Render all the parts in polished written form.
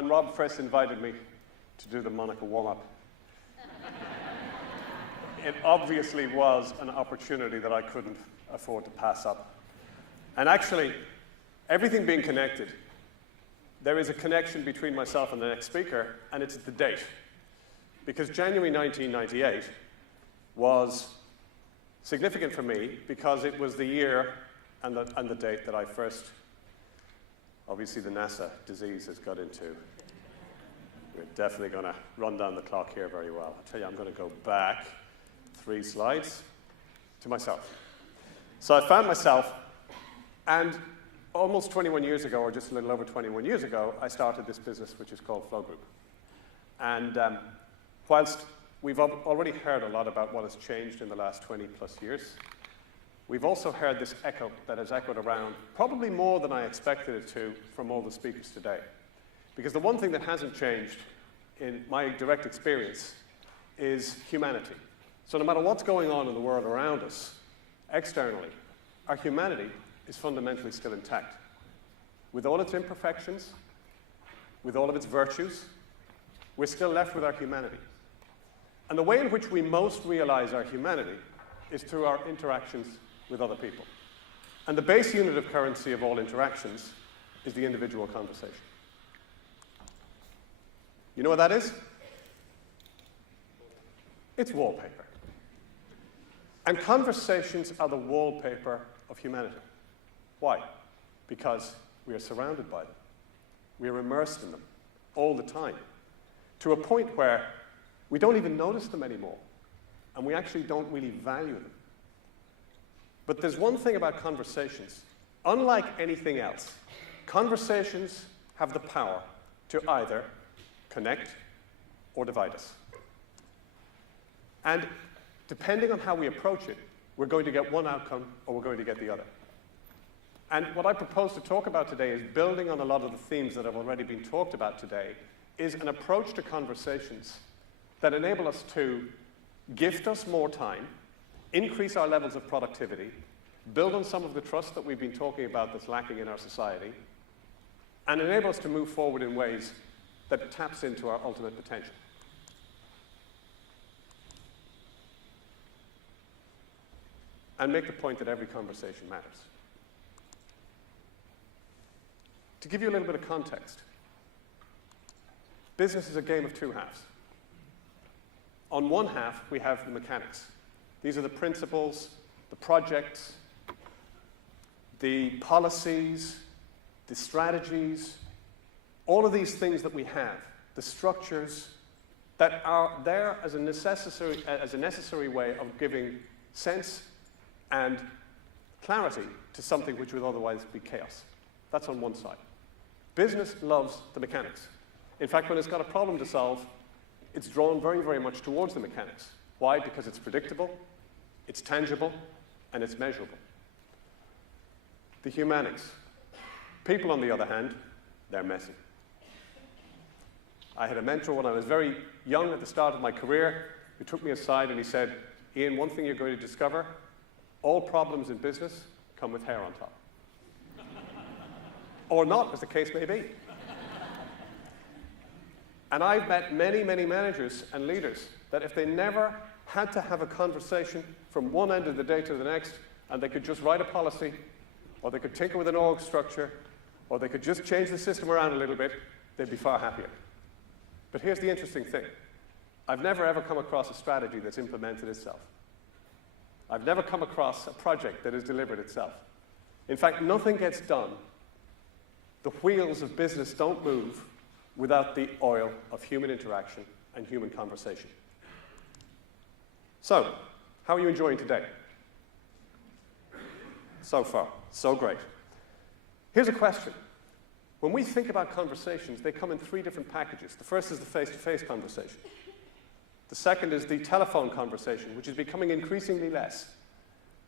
when Rob first invited me to do the Monica warm-up, it obviously was an opportunity that I couldn't afford to pass up. And actually, everything being connected, there is a connection between myself and the next speaker, and it's the date. Because January 1998 was significant for me because it was the year and the date that I first, obviously the NASA disease has got into. We're definitely going to run down the clock here very well. I'll tell you, I'm going to go back 3 slides to myself. So I found myself, and almost 21 years ago, or just a little over 21 years ago, I started this business which is called Flow Group. And whilst we've already heard a lot about what has changed in the last 20 plus years, we've also heard this echo that has echoed around, probably more than I expected it to, from all the speakers today. Because the one thing that hasn't changed in my direct experience is humanity. So no matter what's going on in the world around us, externally, our humanity is fundamentally still intact. With all its imperfections, with all of its virtues, we're still left with our humanity. And the way in which we most realize our humanity is through our interactions with other people. And the base unit of currency of all interactions is the individual conversation. You know what that is? It's wallpaper. And conversations are the wallpaper of humanity. Why? Because we are surrounded by them. We are immersed in them all the time, to a point where we don't even notice them anymore, and we actually don't really value them. But there's one thing about conversations. Unlike anything else, conversations have the power to either connect or divide us. And depending on how we approach it, we're going to get one outcome or we're going to get the other. And what I propose to talk about today is building on a lot of the themes that have already been talked about today, is an approach to conversations that enable us to gift us more time, increase our levels of productivity, build on some of the trust that we've been talking about that's lacking in our society, and enable us to move forward in ways that taps into our ultimate potential. And make the point that every conversation matters. To give you a little bit of context, business is a game of 2 halves. On one half, we have the mechanics. These are the principles, the projects, the policies, the strategies, all of these things that we have, the structures that are there as a necessary way of giving sense and clarity to something which would otherwise be chaos. That's on one side. Business loves the mechanics. In fact, when it's got a problem to solve, it's drawn very, very much towards the mechanics. Why? Because it's predictable, it's tangible, and it's measurable. The humanics. People, on the other hand, they're messy. I had a mentor when I was very young at the start of my career who took me aside and he said, Ian, one thing you're going to discover, all problems in business come with hair on top. Or not, as the case may be. And I've met many, many managers and leaders that if they never had to have a conversation from one end of the day to the next, and they could just write a policy, or they could tinker with an org structure, or they could just change the system around a little bit, they'd be far happier. But here's the interesting thing. I've never ever come across a strategy that's implemented itself. I've never come across a project that has delivered itself. In fact, nothing gets done. The wheels of business don't move without the oil of human interaction and human conversation. So, how are you enjoying today? So far, so great. Here's a question. When we think about conversations, they come in 3 different packages. The first is the face-to-face conversation. The second is the telephone conversation, which is becoming increasingly less.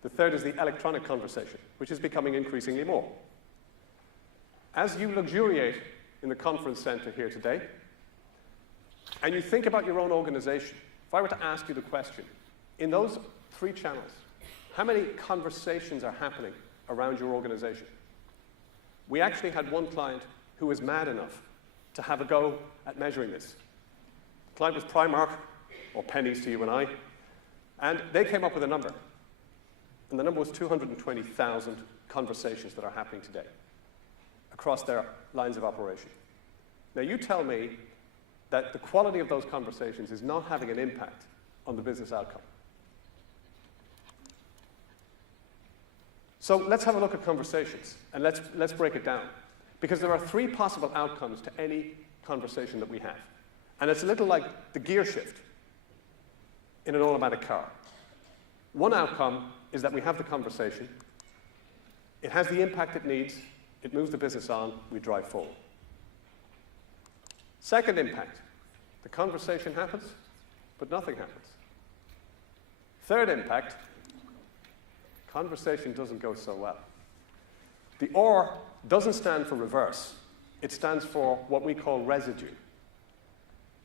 The third is the electronic conversation, which is becoming increasingly more. As you luxuriate in the conference center here today, and you think about your own organization, if I were to ask you the question, in those 3 channels, how many conversations are happening around your organization? We actually had one client who was mad enough to have a go at measuring this. The client was Primark, or pennies to you and I, and they came up with a number. And the number was 220,000 conversations that are happening today across their lines of operation. Now, you tell me that the quality of those conversations is not having an impact on the business outcome. So let's have a look at conversations, and let's break it down. Because there are three possible outcomes to any conversation that we have. And it's a little like the gear shift in an automatic car. One outcome is that we have the conversation, it has the impact it needs, it moves the business on, we drive forward. Second impact, the conversation happens, but nothing happens. Third impact, conversation doesn't go so well. The R doesn't stand for reverse. It stands for what we call residue.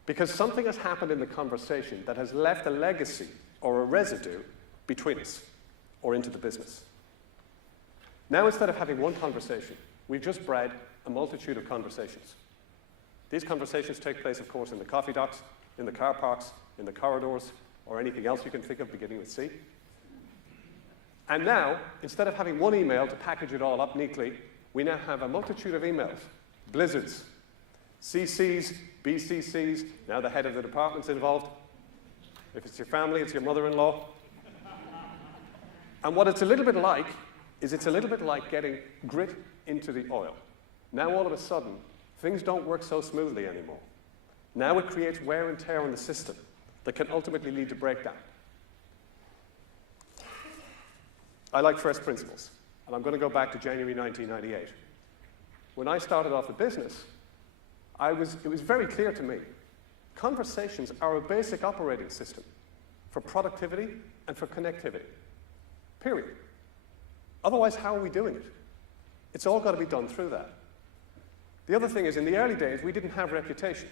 Because something has happened in the conversation that has left a legacy or a residue between us or into the business. Now, instead of having one conversation, we've just bred a multitude of conversations. These conversations take place, of course, in the coffee docks, in the car parks, in the corridors, or anything else you can think of beginning with C. And now, instead of having one email to package it all up neatly, we now have a multitude of emails, blizzards, CCs, BCCs, now the head of the department's involved. If it's your family, it's your mother-in-law. And what it's a little bit like is it's a little bit like getting grit into the oil. Now, all of a sudden, things don't work so smoothly anymore. Now it creates wear and tear on the system that can ultimately lead to breakdown. I like first principles, and I'm going to go back to January 1998. When I started off the business, it was very clear to me, conversations are a basic operating system for productivity and for connectivity, period. Otherwise, how are we doing it? It's all got to be done through that. The other thing is, in the early days, we didn't have reputation,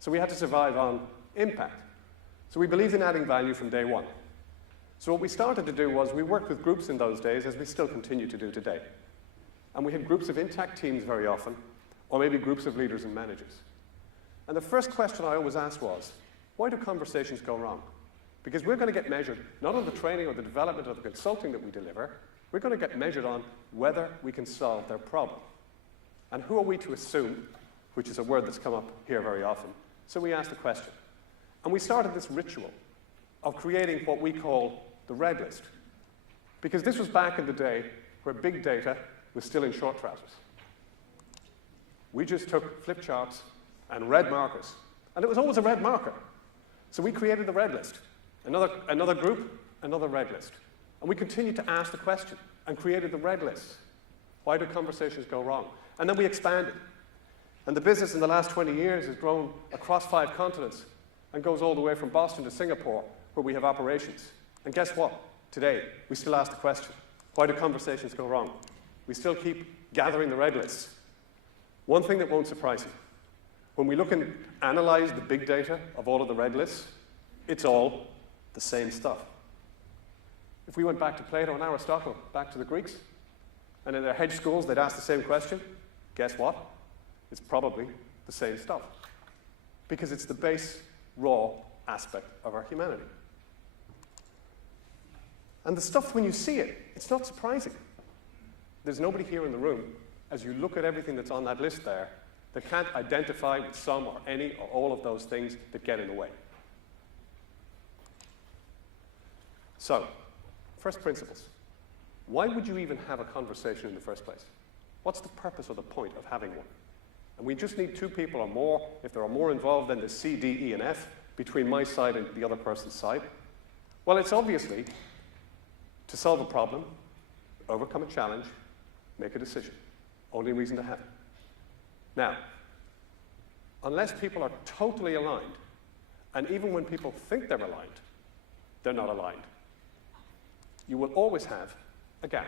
so we had to survive on impact. So we believed in adding value from day one. So what we started to do was we worked with groups in those days, as we still continue to do today. And we had groups of intact teams very often, or maybe groups of leaders and managers. And the first question I always asked was, why do conversations go wrong? Because we're going to get measured not on the training or the development or the consulting that we deliver, we're going to get measured on whether we can solve their problem. And who are we to assume, which is a word that's come up here very often. So we asked the question. And we started this ritual of creating what we call the red list. Because this was back in the day where big data was still in short trousers. We just took flip charts and red markers. And it was always a red marker. So we created the red list. Another group, another red list. And we continued to ask the question and created the red list. Why do conversations go wrong? And then we expanded. And the business in the last 20 years has grown across 5 continents and goes all the way from Boston to Singapore, where we have operations. And guess what? Today, we still ask the question, why do conversations go wrong? We still keep gathering the red lists. One thing that won't surprise you, when we look and analyze the big data of all of the red lists, it's all the same stuff. If we went back to Plato and Aristotle, back to the Greeks, and in their hedge schools they'd ask the same question, guess what? It's probably the same stuff. Because it's the base, raw aspect of our humanity. And the stuff, when you see it, it's not surprising. There's nobody here in the room, as you look at everything that's on that list there, that can't identify with some or any or all of those things that get in the way. So, first principles. Why would you even have a conversation in the first place? What's the purpose or the point of having one? And we just need 2 people or more. If there are more involved than the C, D, E, and F between my side and the other person's side. Well, it's obviously to solve a problem, overcome a challenge, make a decision. Only reason to have it. Now, unless people are totally aligned, and even when people think they're aligned, they're not aligned. You will always have a gap.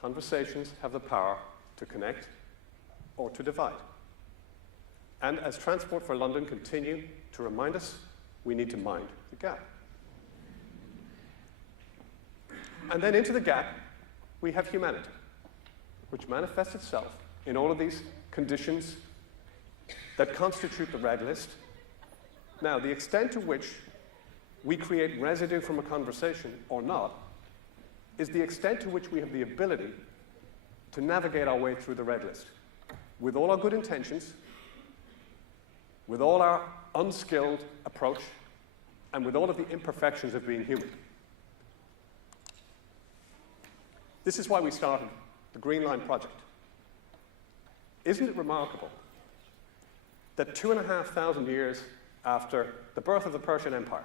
Conversations have the power to connect or to divide. And as Transport for London continue to remind us, we need to mind the gap. And then into the gap, we have humanity, which manifests itself in all of these conditions that constitute the red list. Now, the extent to which we create residue from a conversation or not is the extent to which we have the ability to navigate our way through the red list. With all our good intentions, with all our unskilled approach, and with all of the imperfections of being human. This is why we started the Greenline project. Isn't it remarkable that 2,500 years after the birth of the Persian Empire,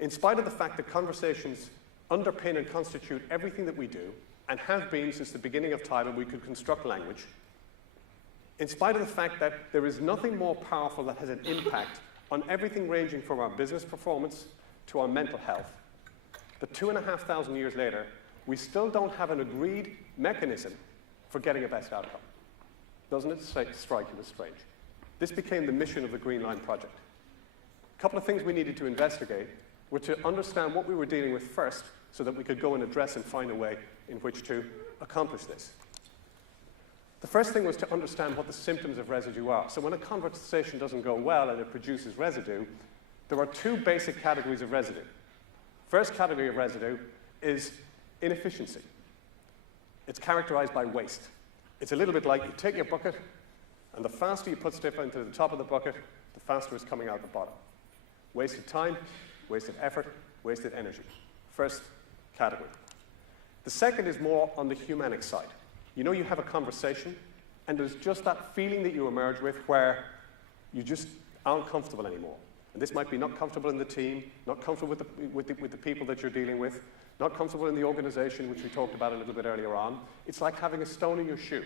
in spite of the fact that conversations underpin and constitute everything that we do, and have been since the beginning of time and we could construct language, in spite of the fact that there is nothing more powerful that has an impact on everything ranging from our business performance to our mental health, that 2,500 years later, we still don't have an agreed mechanism for getting a best outcome. Doesn't it strike you as strange? This became the mission of the Greenline project. A couple of things we needed to investigate were to understand what we were dealing with first so that we could go and address and find a way in which to accomplish this. The first thing was to understand what the symptoms of residue are. So when a conversation doesn't go well and it produces residue, there are two basic categories of residue. First category of residue is inefficiency. It's characterized by waste. It's a little bit like you take your bucket, and the faster you put stuff into the top of the bucket, the faster it's coming out the bottom. Wasted time, wasted effort, wasted energy. First category. The second is more on the humanic side. You know, you have a conversation, and there's just that feeling that you emerge with where you just aren't comfortable anymore. And this might be not comfortable in the team, not comfortable with the people that you're dealing with, not comfortable in the organization, which we talked about a little bit earlier on. It's like having a stone in your shoe.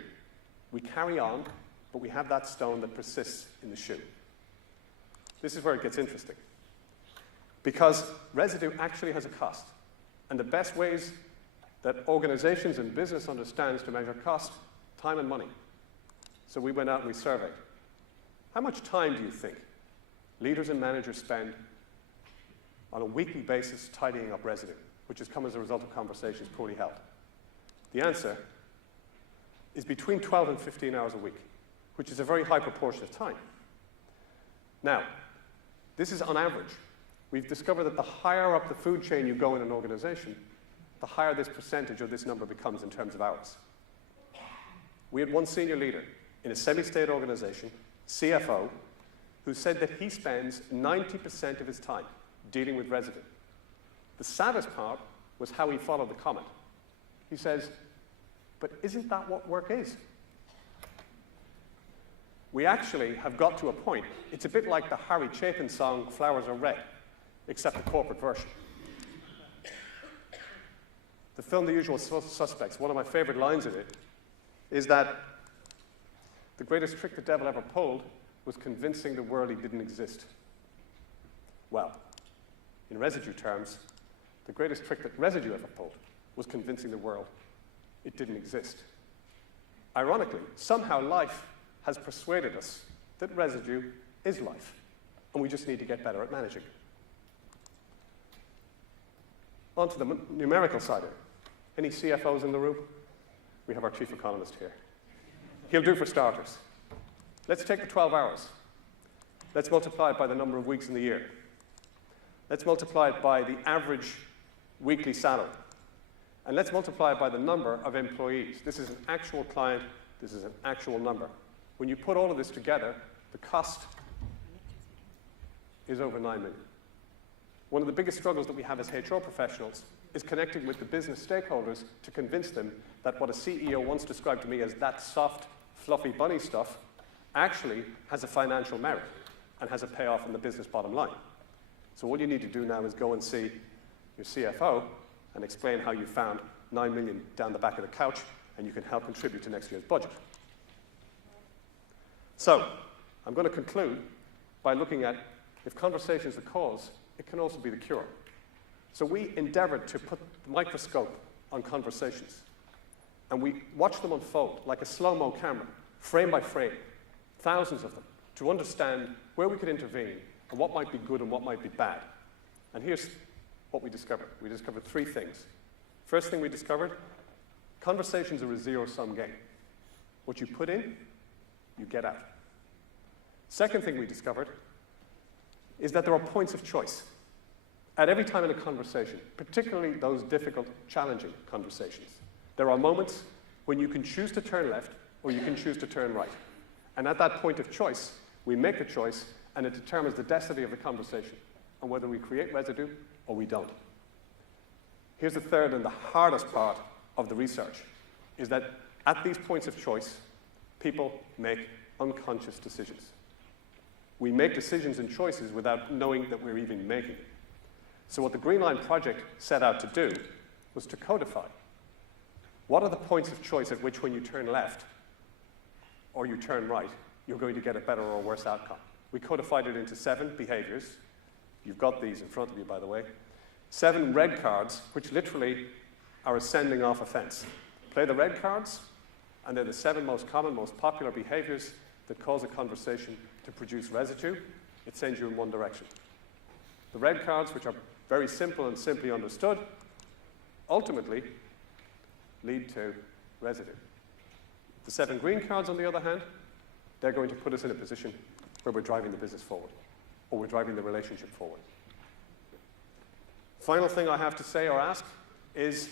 We carry on, but we have that stone that persists in the shoe. This is where it gets interesting. Because residue actually has a cost. And the best ways that organizations and business understands to measure cost, time and money. So we went out and we surveyed. How much time do you think leaders and managers spend on a weekly basis tidying up residue, which has come as a result of conversations poorly held? The answer is between 12 and 15 hours a week, which is a very high proportion of time. Now, this is on average. We've discovered that the higher up the food chain you go in an organization, the higher this percentage or this number becomes in terms of hours. We had one senior leader in a semi-state organization, CFO, who said that he spends 90% of his time dealing with residue. The saddest part was how he followed the comment. He says, but isn't that what work is? We actually have got to a point, it's a bit like the Harry Chapin song, Flowers Are Red, except the corporate version. The film The Usual Suspects, one of my favorite lines in it, is that the greatest trick the devil ever pulled was convincing the world he didn't exist. Well, in residue terms, the greatest trick that residue ever pulled was convincing the world it didn't exist. Ironically, somehow life has persuaded us that residue is life, and we just need to get better at managing it. On to the numerical side of it. Any CFOs in the room? We have our chief economist here. He'll do for starters. Let's take the 12 hours. Let's multiply it by the number of weeks in the year. Let's multiply it by the average weekly salary. And let's multiply it by the number of employees. This is an actual client. This is an actual number. When you put all of this together, the cost is over 9 million. One of the biggest struggles that we have as HR professionals is connecting with the business stakeholders to convince them that what a CEO once described to me as that soft, fluffy bunny stuff actually has a financial merit and has a payoff in the business bottom line. So what you need to do now is go and see your CFO and explain how you found 9 million down the back of the couch and you can help contribute to next year's budget. So I'm going to conclude by looking at if conversation is the cause, it can also be the cure. So we endeavored to put the microscope on conversations, and we watched them unfold like a slow-mo camera, frame by frame, thousands of them, to understand where we could intervene and what might be good and what might be bad. And here's what we discovered. We discovered 3 things. First thing we discovered, conversations are a zero-sum game. What you put in, you get out. Second thing we discovered is that there are points of choice at every time in a conversation, particularly those difficult, challenging conversations. There are moments when you can choose to turn left or you can choose to turn right. And at that point of choice, we make the choice and it determines the destiny of the conversation and whether we create residue or we don't. Here's the third and the hardest part of the research, is that at these points of choice, people make unconscious decisions. We make decisions and choices without knowing that we're even making it. So what the Greenline project set out to do was to codify. What are the points of choice at which when you turn left or you turn right, you're going to get a better or worse outcome? We codified it into 7 behaviors. You've got these in front of you, by the way. 7 red cards, which literally are a sending off offense. Play the red cards, and they're the 7 most common, most popular behaviors that cause a conversation to produce residue. It sends you in one direction. The red cards, which are very simple and simply understood, ultimately lead to residue. The 7 green cards, on the other hand, they're going to put us in a position where we're driving the business forward, or we're driving the relationship forward. Final thing I have to say or ask is,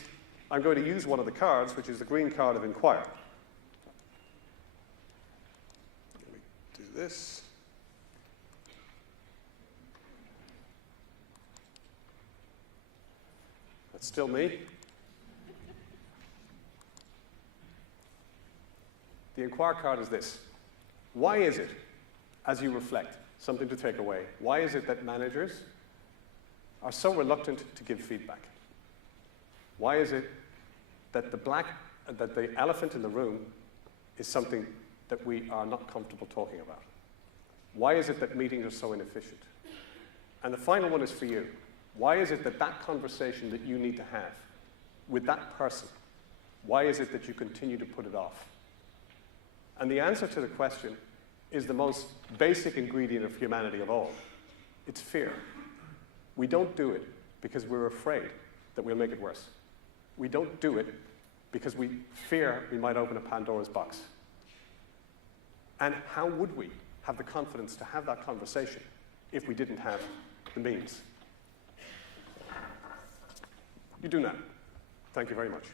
I'm going to use one of the cards, which is the green card of inquire. Let me do this. That's still me. The inquire card is this. Why is it, as you reflect, something to take away, why is it that managers are so reluctant to give feedback? Why is it that the elephant in the room is something that we are not comfortable talking about? Why is it that meetings are so inefficient? And the final one is for you. Why is it that that conversation that you need to have with that person, why is it that you continue to put it off? And the answer to the question is the most basic ingredient of humanity of all. It's fear. We don't do it because we're afraid that we'll make it worse. We don't do it because we fear we might open a Pandora's box. And how would we have the confidence to have that conversation if we didn't have the means? You do now. Thank you very much.